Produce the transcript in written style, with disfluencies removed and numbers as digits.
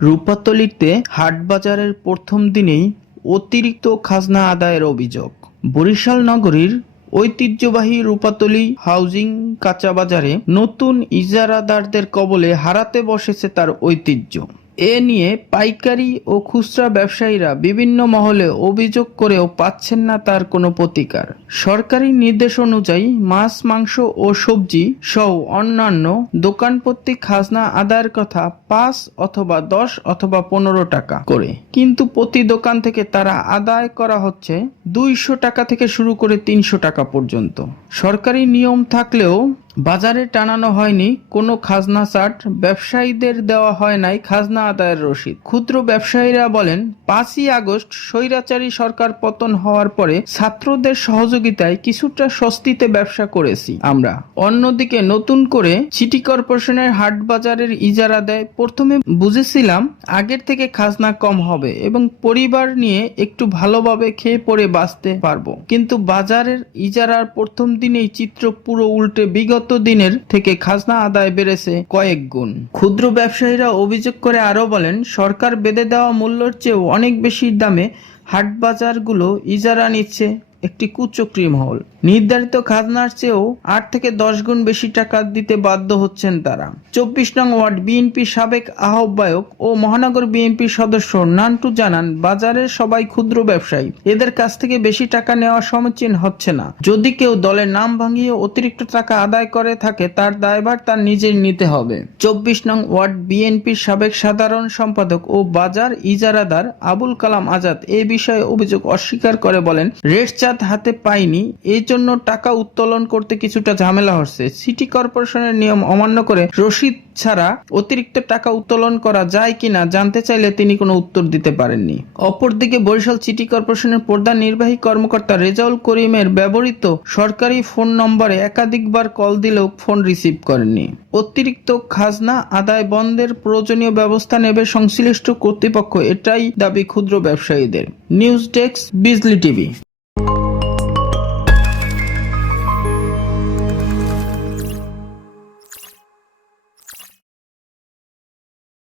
রূপাতলীতে হাটবাজারের প্রথম দিনেই অতিরিক্ত খাজনা আদায়ের অভিযোগ। বরিশাল নগরীর ঐতিহ্যবাহী রূপাতলী হাউজিং কাঁচাবাজারে নতুন ইজারাদারদের কবলে হারাতে বসেছে তার ঐতিহ্য। এ নিয়ে পাইকারি ও খুচরা ব্যবসায়ীরা বিভিন্ন মহলে অভিযোগ করেও পাচ্ছেন না তার কোনো প্রতিকার। সরকারি নির্দেশ অনুযায়ী মাছ, মাংস ও সবজি সহ অন্যান্য দোকানপত্তি খাজনা আদায়ের কথা ৫ অথবা ১০ অথবা ১৫ টাকা করে, কিন্তু প্রতি দোকান থেকে তারা আদায় করা হচ্ছে ২০০ টাকা থেকে শুরু করে ৩০০ টাকা পর্যন্ত। সরকারি নিয়ম থাকলেও বাজারে টানানো হয়নি কোনো খাজনা চার্ট, ব্যবসায়ীদের দেওয়া হয় নাই খাজনা আদায়ের রসিদ। ক্ষুদ্র ব্যবসায়ীরা বলেন, ৫ই আগস্ট স্বৈরাচারী সরকার পতন হওয়ার পরে ছাত্রদের সহযোগিতায় কিছুটা স্বস্তিতে ব্যবসা করেছি আমরা। অন্যদিকে নতুন করে সিটি কর্পোরেশনের হাট বাজারের ইজারা দেয়। প্রথমে বুঝেছিলাম আগের থেকে খাজনা কম হবে এবং পরিবার নিয়ে একটু ভালোভাবে খেয়ে পড়ে বাঁচতে পারবো, কিন্তু বাজারের ইজারার প্রথম দিনেই চিত্র পুরো উল্টে। বিগত দিনের থেকে খাজনা আদায় বেড়েছে কয়েক গুণ। ক্ষুদ্র ব্যবসায়ীরা অভিযোগ করে আরো বলেন, সরকার বেঁধে দেওয়া মূল্যের চেয়েও অনেক বেশি দামে হাটবাজারগুলো ইজারা নিচ্ছে একটি কুচক্রী মহল। নির্ধারিত খাজনার চেয়েও ৮ থেকে ১০ গুণ বেশি টাকা দিতে বাধ্য হচ্ছেন তারা। ২৪ নং ওয়ার্ড বিএনপির সাবেক আহ্বায়ক ও মহানগর বিএনপির সদস্য নান্টু জানান, বাজারের সবাই ক্ষুদ্র ব্যবসায়ী, এদের কাছ থেকে বেশি টাকা নেওয়া সমীচীন হচ্ছে না। যদি কেউ দলের নাম ভাঙিয়ে অতিরিক্ত টাকা আদায় করে থাকে তার দায়ভার তার নিজের নিতে হবে। ২৪ নং ওয়ার্ড বিএনপির সাবেক সাধারণ সম্পাদক ও বাজার ইজারাদার আবুল কালাম আজাদ এ বিষয়ে অভিযোগ অস্বীকার করে বলেন, রেট চাঁদ হাতে পাইনি, এই জন্য টাকা উত্তোলন করতে কিছুটা ঝামেলা হচ্ছে। সিটি কর্পোরেশনের নিয়ম অমান্য করে রসিদ ছাড়া অতিরিক্ত টাকা উত্তোলন করা যায় কিনা জানতে চাইলে তিনি কোনো উত্তর দিতে পারেননি। অপরদিকে বরিশাল সিটি কর্পোরেশনের প্রধান নির্বাহী কর্মকর্তা রেজাউল করিমের ব্যবহৃত সরকারি ফোন নম্বরে একাধিকবার কল দিলেও ফোন রিসিভ করেননি। অতিরিক্ত খাজনা আদায় বন্ধের প্রয়োজনীয় ব্যবস্থা নেবে সংশ্লিষ্ট কর্তৃপক্ষ, এটাই দাবি ক্ষুদ্র ব্যবসায়ীদের। নিউজ ডেস্ক, বিজলি টিভি।